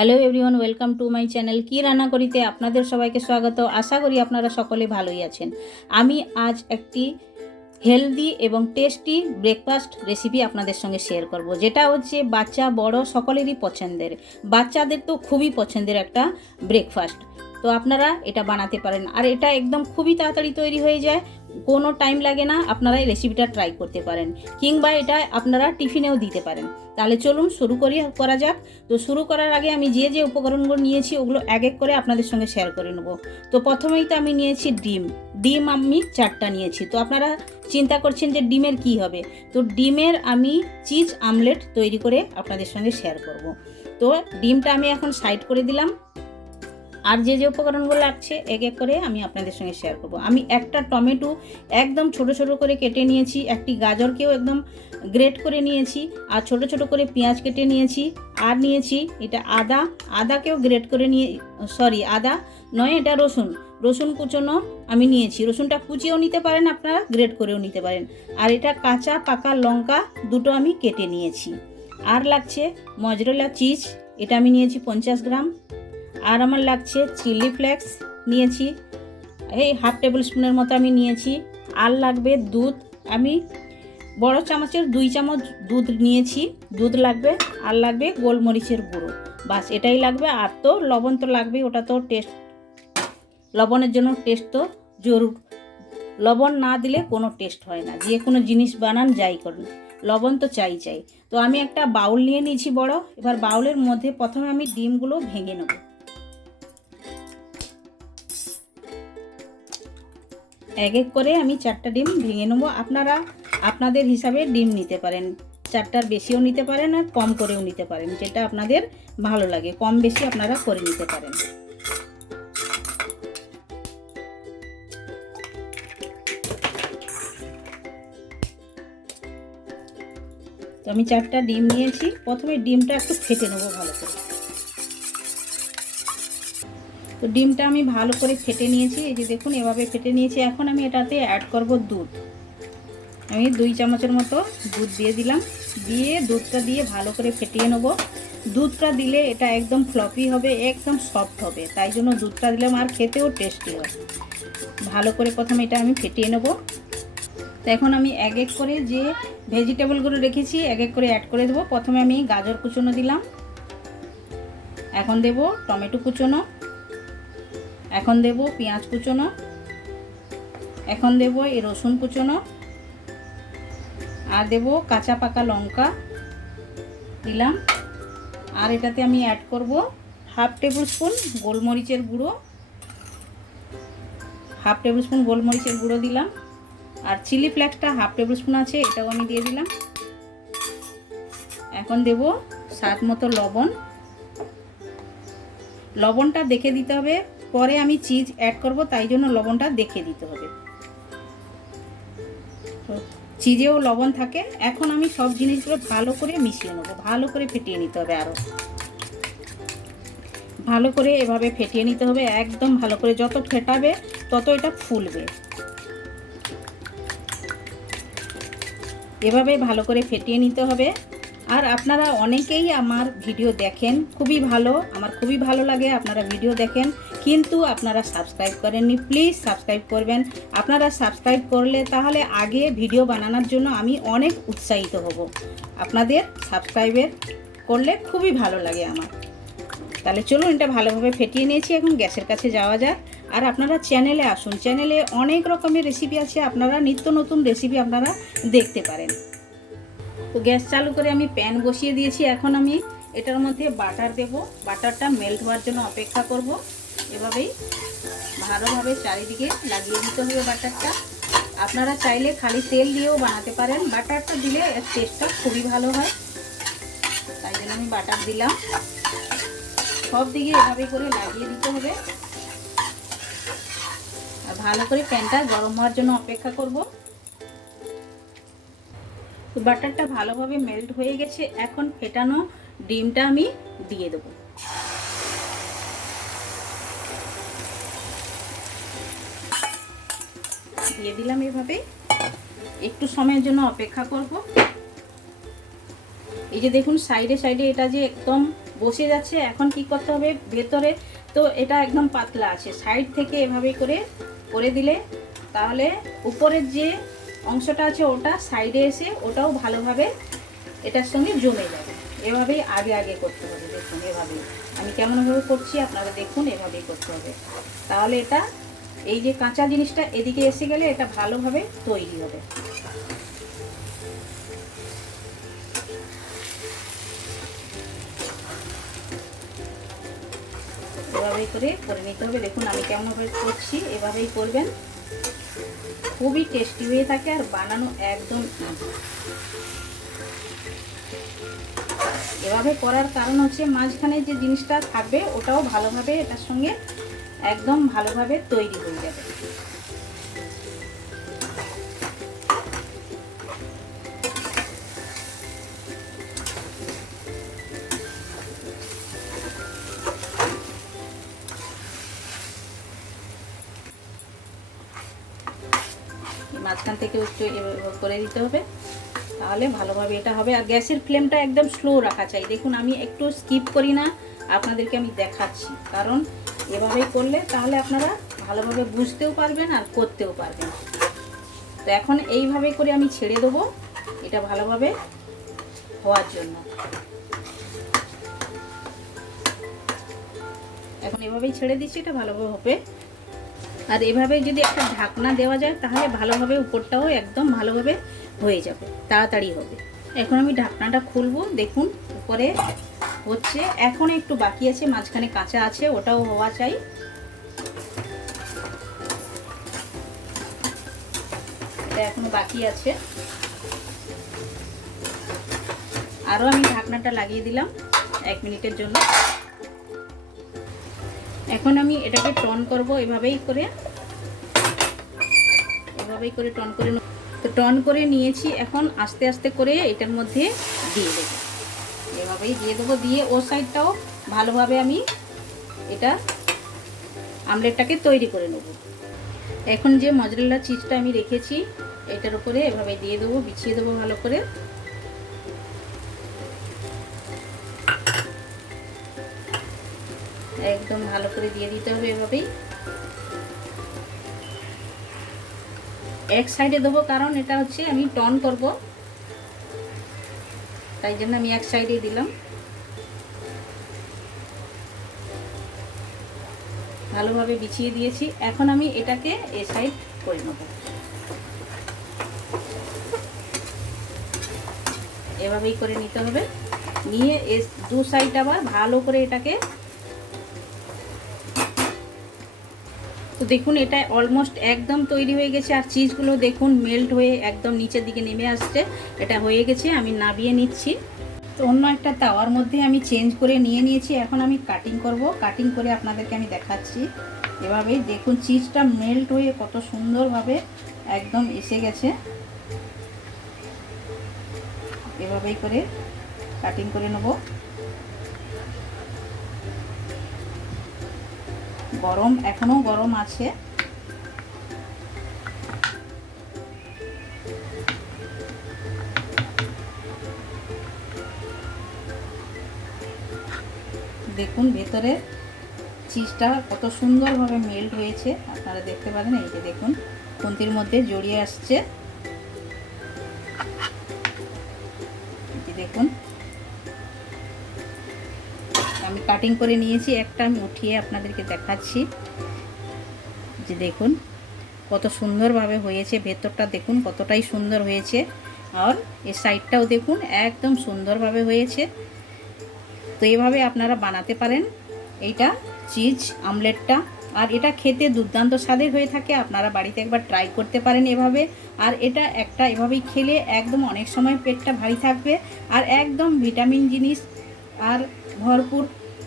Hello everyone welcome to my channel কি রান্না করিতে আপনাদের সবাইকে স্বাগত আশা করি আপনারা সকলে ভালোই আছেন আমি আজ একটি হেলদি এবং টেস্টি ব্রেকফাস্ট রেসিপি আপনাদের সঙ্গে শেয়ার করব যেটা হচ্ছে বাচ্চা বড় সকলেরই পছন্দের বাচ্চাদের তো খুবই পছন্দের একটা ব্রেকফাস্ট তো আপনারা এটা বানাতে পারেন। আর এটা একদম খুবই তাড়াতাড়ি তৈরি হয়ে যায়। কোনো টাইম লাগে না আপনারা এই রেসিপিটা ট্রাই করতে পারেন। কিংবা এটা আপনারা টিফিনেও দিতে পারেন। তাহলে চলুন শুরু করি, করা যাক। তো শুরু করার আগে আমি যে যে উপকরণগুলো নিয়েছি, ওগুলো এক এক করে আপনাদের সঙ্গে শেয়ার করে নেব। তো প্রথমেই তো আমি নিয়েছি ডিম। ডিম আমি চারটা নিয়েছি। তো আপনারা চিন্তা করছেন যে ডিমের কি হবে? তো ডিমের আমি চিজ আমলেট তৈরি করে আপনাদের সঙ্গে শেয়ার করব। তো ডিমটা আমি এখন সাইড করে দিলাম। আর যে যে উপকরণগুলো লাগছে, এক এক করে আমি আপনাদের সঙ্গে শেয়ার করব। আমি একটা টমেটো একদম ছোট ছোট করে কেটে নিয়েছি, একটি গাজরকেও একদম গ্রেট করে নিয়েছি, আর ছোট ছোট করে পেঁয়াজ কেটে নিয়েছি, আর নিয়েছি এটা আদা, আদাকেও গ্রেট করে নিয়ে সরি আদা নয়, এটা রসুন। রসুন কুচোনো আমি নিয়েছি। রসুনটা কুচিয়েও নিতে পারেন আপনারা গ্রেট করেও নিতে পারেন। আর এটা কাঁচা, পাকা লঙ্কা দুটো আমি কেটে নিয়েছি। আর লাগছে মজরেলা চিজ, এটা আমি নিয়েছি পঞ্চাশ গ্রাম। আর আমার লাগছে চিলি ফ্লেক্স নিয়েছি। এই হাফ টেবিল স্পুনের মতো আমি নিয়েছি। আর লাগবে দুধ। আমি বড় চামচের দুই চামচ দুধ নিয়েছি। দুধ লাগবে, আর লাগবে গোলমরিচের গুঁড়ো। বাস এটাই লাগবে। আর তো লবণ তো লাগবে ওটা তো টেস্ট। লবণের জন্য টেস্ট তো জরুর। লবণ না দিলে কোনো টেস্ট হয় না। যে কোনো জিনিস বানান, যাই করুন। লবণ তো চাই চাই। তো আমি একটা বাউল নিয়ে নিয়েছি বড়। এবার বাউলের মধ্যে প্রথমে আমি ডিমগুলো ভেঙে নেব। এক এক করে আমি চারটা ডিম ভেঙে নেব। আপনারা আপনাদের হিসাবে ডিম নিতে পারেন। চারটার বেশিও নিতে পারেন আর কম করেও নিতে পারেন, যেটা আপনাদের ভালো লাগে। কম বেশি আপনারা করে নিতে পারেন। তো আমি চারটা ডিম নিয়েছি। প্রথমে ডিমটা একটু ফেটে নেব ভালো করে। তো ডিমটা আমি ভালো করে ফেটে নিয়েছি, এই যে দেখুন এভাবে ফেটে নিয়েছি। এখন আমি এটাতে অ্যাড করব দুধ। আমি দুই চামচের মতো দুধ দিয়ে দিলাম। দিয়ে দুধটা দিয়ে ভালো করে ফেটিয়ে নেব। দুধটা দিলে এটা একদম ফ্লপি হবে, একদম সফট হবে। তাই জন্য দুধটা দিলাম আর খেতেও টেস্টি হয়। ভালো করে প্রথমে এটা আমি ফেটিয়ে নেব। তো এখন আমি এক এক করে যে ভেজিটেবলগুলো রেখেছি, এক এক করে অ্যাড করে দেবো। প্রথমে আমি গাজর কুচোনো দিলাম। এখন দেব টমেটো কুচোনো। এখন দেব পেঁয়াজ কুচোনো, এখন দেব এই রসুন কুচোনো, আর দেব কাঁচা পাকা লঙ্কা দিলাম। আর এটাতে আমি অ্যাড করব হাফ টেবিল স্পুন গোলমরিচের গুঁড়ো হাফ টেবিল স্পুন গোলমরিচের গুঁড়ো দিলাম। আর চিলি ফ্লেক্সটা হাফ টেবিল স্পুন আছে, এটাও আমি দিয়ে দিলাম। এখন দেব স্বাদ মতো লবণ। লবণটা দেখে দিতে হবে পরে আমি চিজ অ্যাড করব, তাই জন্য লবণটা দেখে দিতে হবে। চিজেও লবণ থাকে। এখন আমি সব জিনিসগুলো ভালো করে মিশিয়ে নেব, ভালো করে ফেটিয়ে নিতে হবে আরও ভালো করে এভাবে ফেটিয়ে নিতে হবে, একদম ভালো করে যত ফেটাবে, তত এটা ফুলবে। এভাবে ভালো করে ফেটিয়ে নিতে হবে। আর আপনারা অনেকেই আমার ভিডিও দেখেন, খুবই ভালো, আমার খুবই ভালো লাগে আপনারা ভিডিও দেখেন, কিন্তু আপনারা সাবস্ক্রাইব করেননি প্লিজ সাবস্ক্রাইব করবেন। আপনারা সাবস্ক্রাইব করলে তাহলে আগে ভিডিও বানানোর জন্য আমি অনেক উৎসাহিত হব। আপনাদের সাবস্ক্রাইবের করলে খুবই ভালো লাগে আমার। তাহলে চলুন এটা ভালোভাবে ফেটিয়ে নিয়েছি, এখন গ্যাসের কাছে যাওয়া যাক। আর আপনারা চ্যানেলে আসুন চ্যানেলে অনেক রকমের রেসিপি আছে, আপনারা নিত্য নতুন রেসিপি আপনারা দেখতে পারেন। তো গ্যাস চালু করে আমি প্যান বসিয়ে দিয়েছি। এখন আমি এটার মধ্যে বাটার দেব। বাটারটা মেল্ট হওয়ার জন্য অপেক্ষা করব। এভাবেই ভালোভাবে চারিদিকে লাগিয়ে দিতে হবে বাটারটা। আপনারা চাইলে খালি তেল দিয়েও বানাতে পারেন। বাটারটা দিলে এর টেস্টটা খুবই ভালো হয়। তাই জন্য আমি বাটার দিলাম। সব দিকে এভাবে করে লাগিয়ে দিতে হবে। আর ভালো করে প্যানটা গরম হওয়ার জন্য অপেক্ষা করব। তো বাটারটা ভালোভাবে মেল্ট হয়ে গেছে, এখন ফেটানো ডিমটা আমি দিয়ে দেব। দিয়ে দিলাম এভাবে। একটু সময়ের জন্য অপেক্ষা করব। এই যে দেখুন, সাইডে সাইডে এটা যে একদম বসে যাচ্ছে, এখন কি করতে হবে? ভেতরে তো এটা একদম পাতলা আছে। সাইড থেকে এভাবে করে করে দিলে তাহলে উপরের যে অংশটা আছে ওটা সাইডে এসে ওটাও ভালোভাবে এটার সঙ্গে জমে যাবে। এভাবেই আগে আগে করতে হবে, দেখুন এভাবেই আমি কেমনভাবে করছি, আপনারা দেখুন এভাবেই করতে হবে। তাহলে এটা, এই যে কাঁচা জিনিসটা এদিকে এসে গেলে এটা ভালোভাবে তৈরি হবে। এভাবেই করে করে নিতে হবে। দেখুন আমি কেমনভাবে করছি, এভাবেই করবেন। খুবই টেস্টি হয়ে থাকে আর বানানো একদম এভাবে করার কারণ হচ্ছে মাঝখানে যে জিনিসটা থাকবে, ওটাও ভালোভাবে এটার সঙ্গে একদম ভালোভাবে তৈরি হয়ে যাবে। মাঝখান থেকে একটু করে দিতে হবে। তাহলে ভালোভাবে এটা হবে। আর গ্যাসের ফ্লেমটা একদম স্লো রাখা চাই। দেখুন, আমি একটু স্কিপ করি না, আপনাদেরকে আমি দেখাচ্ছি। কারণ এভাবেই করলে তাহলে আপনারা ভালোভাবে বুঝতেও পারবেন আর করতেও পারবেন। তো এখন এইভাবে করে আমি ছেড়ে দেবো এটা ভালোভাবে হওয়ার জন্য। এখন এভাবেই ছেড়ে দিচ্ছি, এটা ভালোভাবে হবে। আর এভাবে যদি একটা ঢাকনা দেওয়া যায়, তাহলে ভালোভাবে উপরটাও একদম ভালোভাবে হয়ে যাবে, তাড়াতাড়ি হবে। এখন আমি ঢাকনাটা খুলবো, দেখুন, উপরে হচ্ছে, এখন একটু বাকি আছে, মাঝখানে কাঁচা আছে, ওটাও হওয়া চাই। এটা এখনও বাকি আছে। আরও আমি ঢাকনাটা লাগিয়ে দিলাম এক মিনিটের জন্য। এখন আমি এটাকে টন করব এভাবেই করে। এভাবেই করে টন করে। তো টন করে নিয়েছি, এখন আস্তে আস্তে করে এটার মধ্যে দিয়ে দেবো। এভাবেই দিয়ে দেবো, দিয়ে ও সাইডটাও ভালোভাবে আমি এটা আমলেটটাকে তৈরি করে নেব। এখন যে মজরেলা চিজটা আমি রেখেছি, এটার উপরে এভাবে দিয়ে দেবো, বিছিয়ে দেবো ভালো করে। একদম ভালো করে দিয়ে দিতে হবে এভাবেই। এক সাইডে দেবো কারণ এটা হচ্ছে আমি টন করব। তাই জন্য আমি এক সাইডে দিলাম। ভালোভাবে বিছিয়ে দিয়েছি। এখন আমি এটাকে এ সাইড করে নেব। এভাবেই করে নিতে হবে। নিয়ে এ দু সাইড আবার ভালো করে এটাকে তো দেখুন, এটা অলমোস্ট একদম তৈরি হয়ে গেছে আর চিজগুলো দেখুন মেল্ট হয়ে একদম নিচের দিকে নেমে আসছে। এটা হয়ে গেছে, আমি নাবিয়ে নিচ্ছি। তো অন্য একটা তাওয়ার মধ্যে আমি চেঞ্জ করে নিয়ে নিয়েছি। এখন আমি কাটিং করব। কাটিং করে আপনাদেরকে আমি দেখাচ্ছি। এভাবেই দেখুন চিজটা মেল্ট হয়ে কত সুন্দরভাবে একদম এসে গেছে। এভাবেই করে কাটিং করে নেব। গরম এখনও গরম আছে। দেখুন ভেতরে চিজটা কত সুন্দরভাবে মেল্ট হয়েছে। আপনারা দেখতে পারেন, এই যে দেখুন, খুন্তির মধ্যে জড়িয়ে আসছে। দেখুন কাটিং করে নিয়েছি, একটা আমি উঠিয়ে আপনাদেরকে দেখাচ্ছি। যে দেখুন, কত সুন্দরভাবে হয়েছে, ভেতরটা দেখুন কতটাই সুন্দর হয়েছে। আর এর সাইডটাও দেখুন, একদম সুন্দরভাবে হয়েছে। তো এইভাবে আপনারা বানাতে পারেন। এইটা চিজ আমলেটটা। আর এটা খেতে দুর্দান্ত স্বাদের হয়ে থাকে, আপনারা বাড়িতে একবার ট্রাই করতে পারেন এভাবে। আর এটা একটা এভাবেই খেলে একদম অনেক সময় পেটটা ভারী থাকবে। আর একদম ভিটামিন জিনিস আর ভরপুর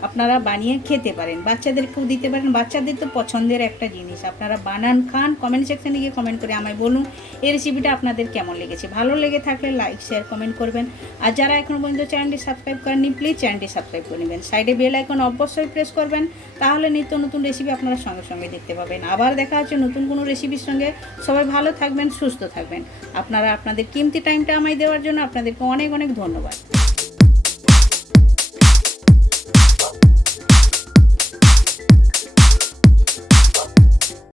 আপনারা বানিয়ে খেতে পারেন, বাচ্চাদেরকেও দিতে পারেন। বাচ্চাদের তো পছন্দের একটা জিনিস। আপনারা বানান, খান কমেন্ট সেকশানে গিয়ে কমেন্ট করে আমায় বলুন, এই রেসিপিটা আপনাদের কেমন লেগেছে? ভালো লেগে থাকলে লাইক শেয়ার কমেন্ট করবেন। আর যারা এখনও পর্যন্ত চ্যানেলটি সাবস্ক্রাইব করেননি প্লিজ চ্যানেলটি সাবস্ক্রাইব করে নেবেন। সাইডে বেল আইকন অবশ্যই প্রেস করবেন, তাহলে নিত্য নতুন রেসিপি আপনারা সঙ্গে সঙ্গে দেখতে পাবেন। আবার দেখা হচ্ছে নতুন কোনো রেসিপির সঙ্গে। সবাই ভালো থাকবেন, সুস্থ থাকবেন। আপনারা, আপনাদের কিমতি টাইমটা আমায় দেওয়ার জন্য আপনাদেরকে অনেক অনেক ধন্যবাদ।